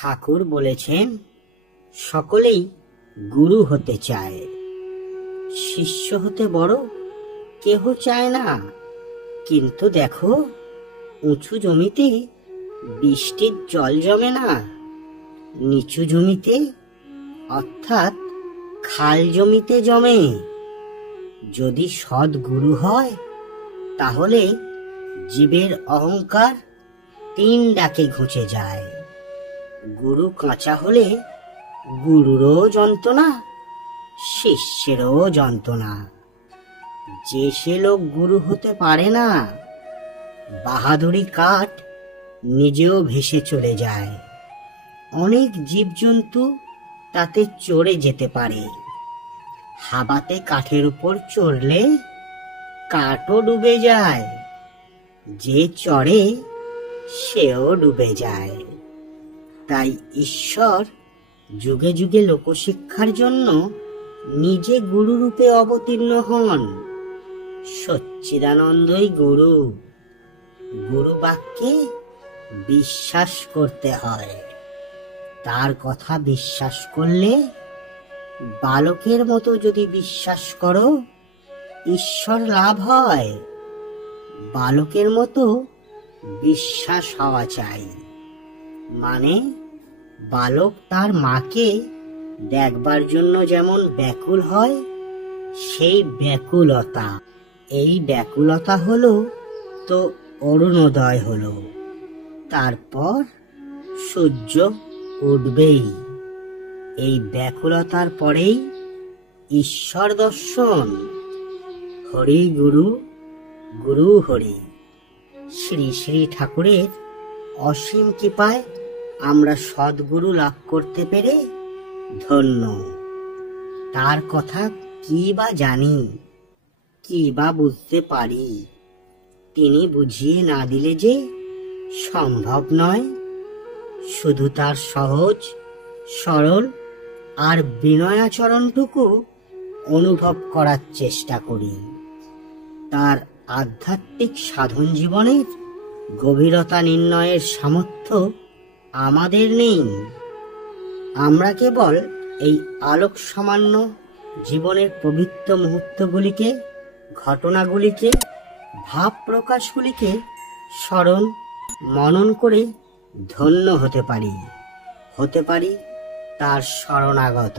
ঠাকুর বলেছেন, সকলেই গুরু হতে চায়, শিষ্য হতে বড় কেহ চায় না। কিন্তু দেখো, উঁচু জমিতে বৃষ্টির জল জমে না, নিচু জমিতে অর্থাৎ খাল জমিতে জমে। যদি সৎ গুরু হয় তাহলে জীবের অহংকার 3 ডাকে ঘুচে যায়। গুরু কাঁচা হলে গুরুরও যন্ত্রণা, শিষ্যেরও যন্ত্রণা। যে সে লোক গুরু হতে পারে না, বাহাদুরি কাঠ নিজেও ভেসে চলে যায়। অনেক জীবজন্তু তাতে চড়ে যেতে পারে। হাবাতে কাঠের উপর চড়লে কাঠও ডুবে যায়, যে চড়ে সেও ডুবে যায়। তাই ঈশ্বর যুগে যুগে লোকশিক্ষার জন্য নিজে গুরু রূপে অবতীর্ণ হন। সচ্চিদানন্দই গুরু। গুরু বাক্যে বিশ্বাস করতে হয়। তার কথা বিশ্বাস করলে, বালকের মতো যদি বিশ্বাস করো, ঈশ্বর লাভ হয়। বালকের মতো বিশ্বাস হওয়া চাই। মানে, বালক তার মাকে দেখবার জন্য যেমন ব্যাকুল হয়, সেই ব্যাকুলতা। এই ব্যাকুলতা হলো তো অরুণোদয় হলো, তারপর সূর্য উঠবেই। এই ব্যাকুলতার পরেই ঈশ্বর দর্শন। হরি গুরু, গুরু হরি। শ্রী শ্রী ঠাকুরের অসীম কৃপায় আমরা সদ্গুরু লাভ করতে পেরে ধন্য। তার কথা কি বা জানি, কি বা বুঝতে পারি, তিনি বুঝিয়ে না দিলে যে সম্ভব নয়। শুধু তার সহজ সরল আর বিনয়াচরণটুকু অনুভব করার চেষ্টা করি। তার আধ্যাত্মিক সাধন জীবনের গভীরতা নির্ণয়ের সামর্থ্য আমাদের নেই। আমরা কেবল এই আলোক সামান্য জীবনের পবিত্র মুহূর্তগুলিকে, ঘটনাগুলিকে, ভাব প্রকাশগুলিকে স্মরণ মনন করে ধন্য হতে পারি তার শরণাগত।